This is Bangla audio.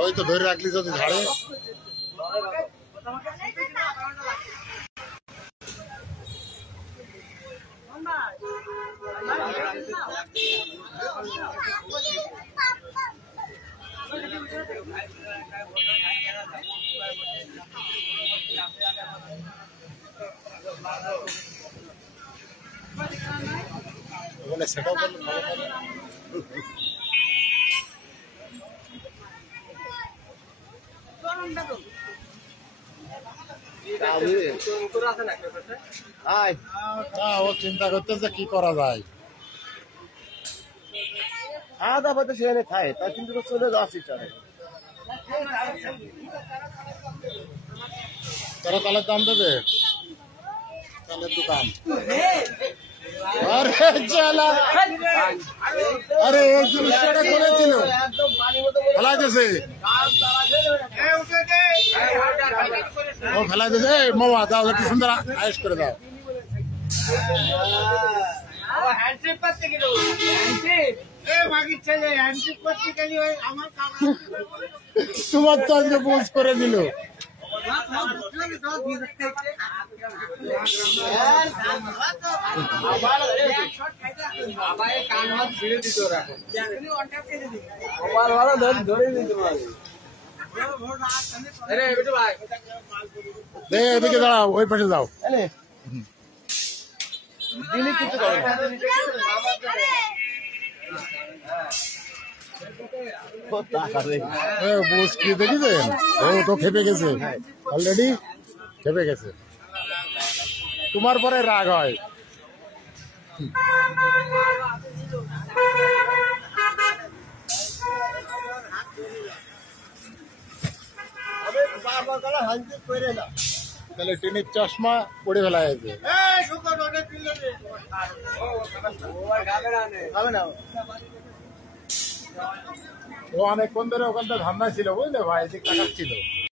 ওই তো ধরে রাখলি যদি ঝাড়ে ওখানে সেটাও করলে ভালো হবে। ও চিন্তা করতেছে কি করা যায়। খাওয়া দাওয়া তো সেখানে খায় তার কিন্তু চলে যাওয়া ঠিক আছে। তারা তালের দাম দেবে, তালের দোকান। আরে চালা, আরে ওই জিনিসটা করেছিল ফেলা গেছে, ও ফেলা গেছে। মামা দাও একটু সুন্দর আয়েস করে দাও। তোমার তো আজকে পোজ করে দিল। এদিকে দাঁড়াও, ওই পাশে যাও। বুঝ কি দেখেছেন, ও তো খেপে গেছে, অলরেডি খেপে গেছে। তোমার পরে রাগ হয়। তাহলে টিনের চশমা পড়ে ফেলা হয়েছে। ও অনেকক্ষণ ধরে ওখানটা ধান্দা ছিল বুঝলে ভাই, টাকা ছিল।